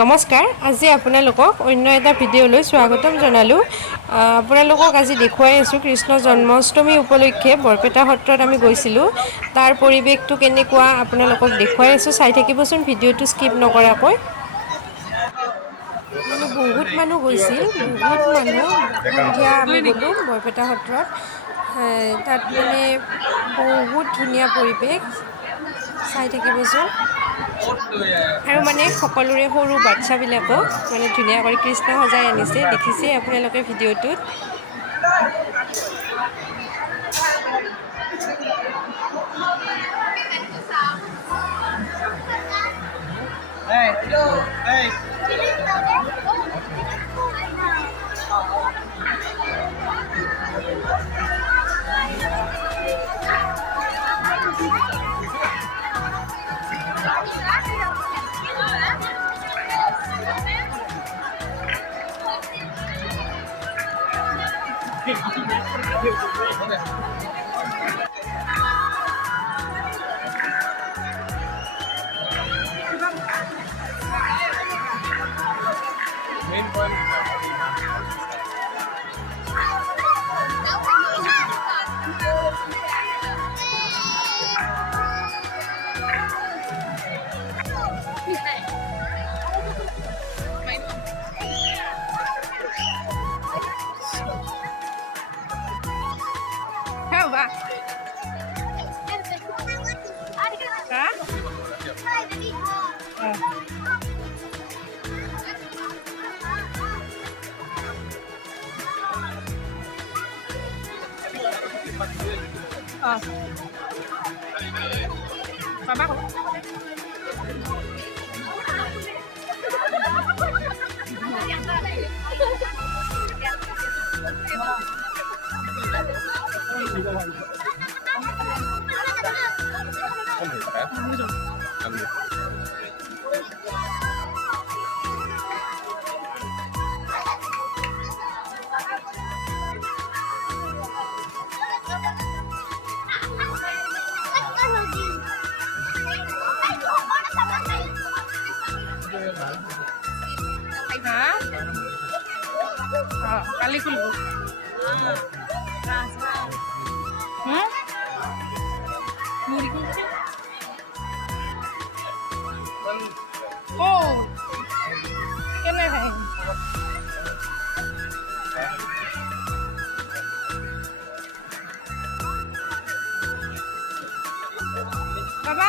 নমস্কাৰ, আজি আপোনালোকক অন্য এটা ভিডিঅ'লৈ স্বাগতম জনালোঁ। আপোনালোকক আজি দেখুৱাই আছোঁ কৃষ্ণ জন্মাষ্টমী উপলক্ষে বৰপেটা সত্ৰত আমি গৈছিলোঁ। তাৰ পৰিৱেশটো কেনেকুৱা আপোনালোকক দেখুৱাই আছোঁ, চাই থাকিবচোন ভিডিঅ'টো স্কিপ নকৰাকৈ। মানে বহুত মানুহ গৈছিল, বহুত মানুহ। সন্ধিয়া আমি গ'লোঁ বৰপেটা সত্ৰত। তাত মানে বহুত ধুনীয়া পৰিৱেশ, চাই থাকিবচোন। আৰু মানে সকলোৰে সৰু বাচ্ছাবিলাকক মানে ধুনীয়া কৰি কৃষ্ণ সজাই আনিছে, দেখিছে আপোনালোকে ভিডিঅ'টোত। কালি খুলব ও কেনে খাই বাবা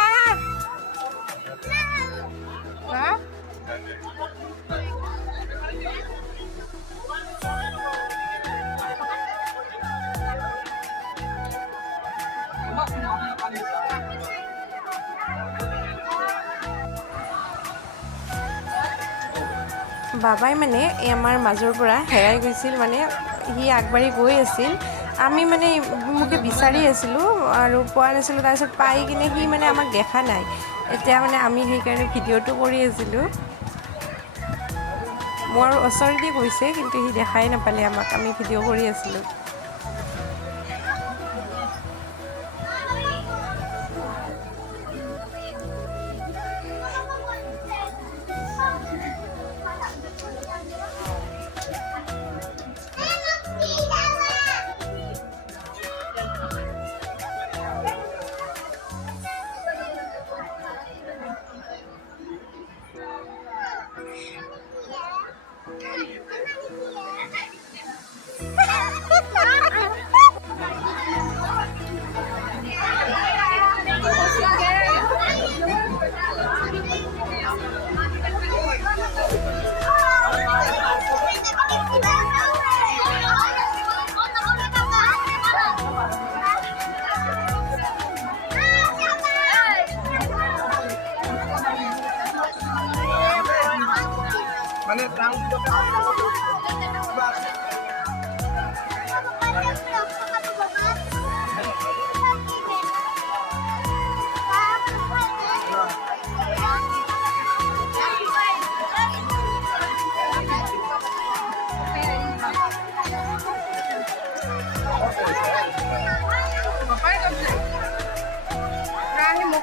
বাবাই মানে আমাৰ মাজৰ পৰা হেৰাই গৈছিল, মানে সি আগবাঢ়ি গৈ আছিল। আমি মানে মোকে বিচাৰি আছিলোঁ আৰু পোৱা নাছিলোঁ। তাৰপিছত পাই কিনে সি মানে আমাক দেখা নাই। এতিয়া মানে আমি সেইকাৰণে ভিডিঅ'টো কৰি আছিলোঁ। মোৰ ওচৰেদি গৈছে কিন্তু সি দেখাই নাপালে আমাক, আমি ভিডিঅ' কৰি আছিলোঁ।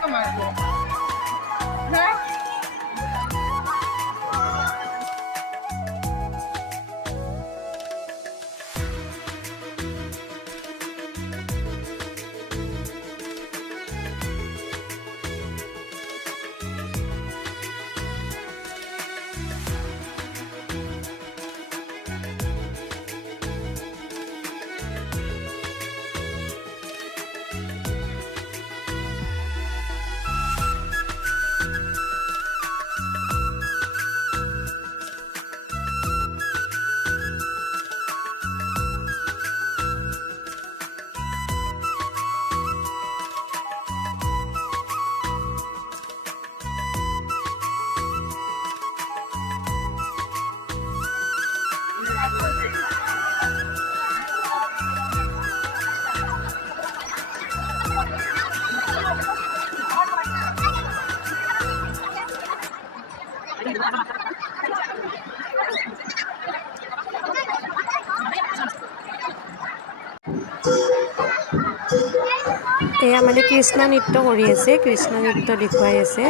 কমাই হা এয়া মানে কৃষ্ণ নৃত্য কৰি আছে, কৃষ্ণ নৃত্য দেখুৱাই আছে।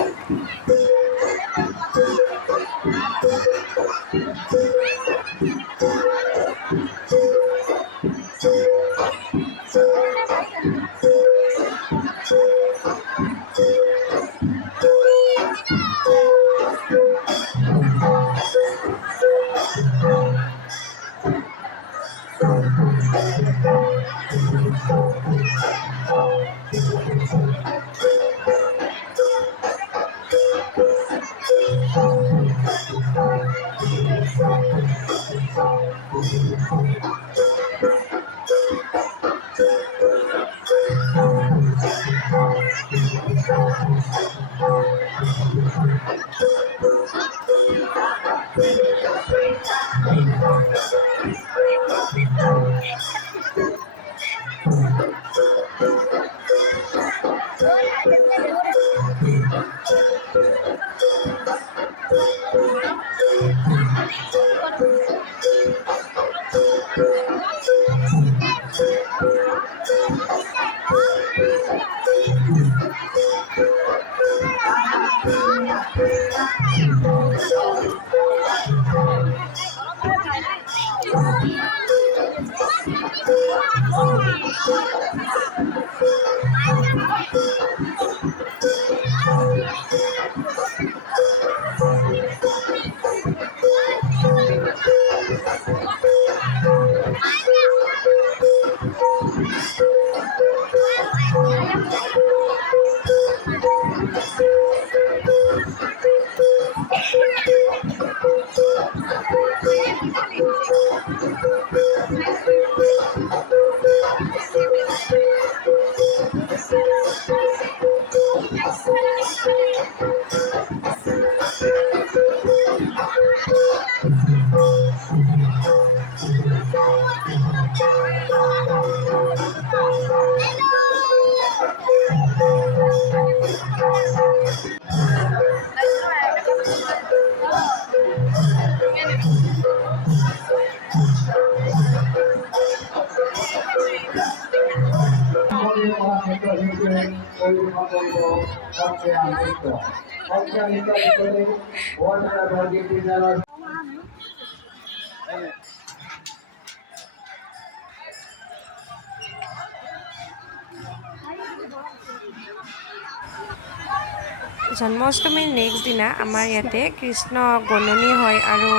জন্মাষ্টমীৰ নেক্সট দিনা আমাৰ ইয়াতে কৃষ্ণ গণনি হয় আৰু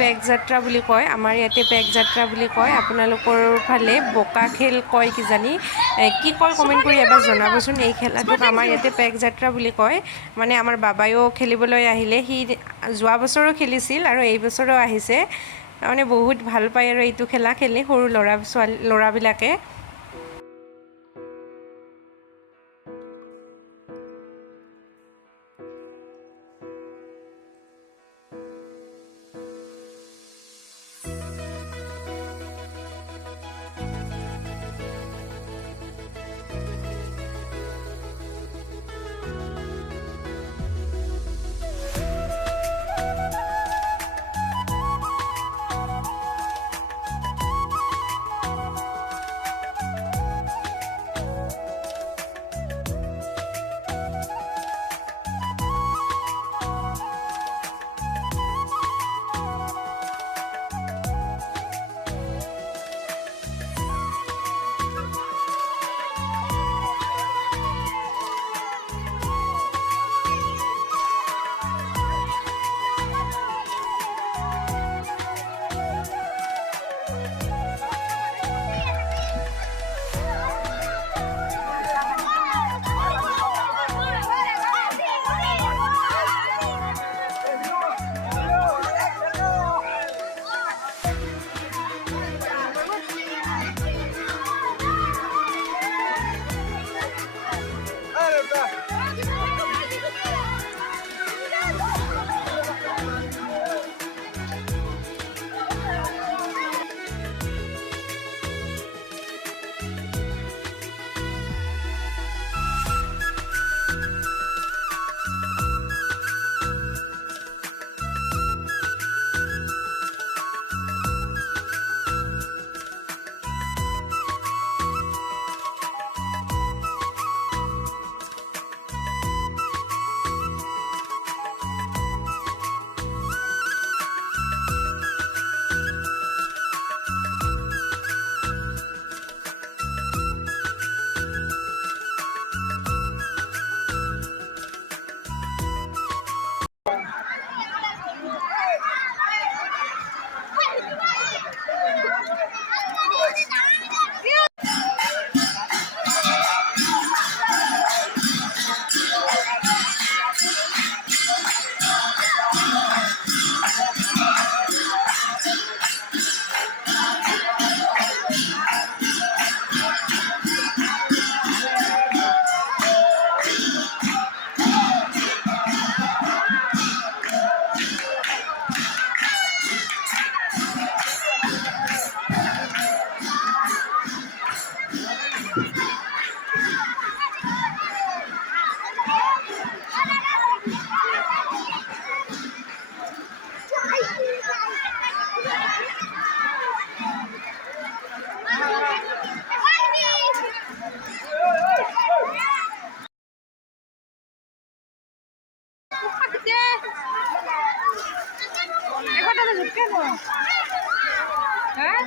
পেক যাত্ৰা বুলি কয়, আমাৰ ইয়াতে পেক যাত্ৰা বুলি কয়, আপোনালোকৰ ফালে বোকা খেল কয় কিজানি, কি কয় কমেণ্ট কৰি এবাৰ জনাবচোন। এই খেলাটোক আমাৰ ইয়াতে পেক যাত্ৰা বুলি কয়। মানে আমাৰ বাবায়ো খেলিবলৈ আহিলে, সি যোৱা বছৰো খেলিছিল আৰু এই বছৰো আহিছে, মানে বহুত ভাল পায় আৰু এইটো খেলা খেলি সৰু ল'ৰাবিলাকে। এগারোটা বাজে কেন হ্যাঁ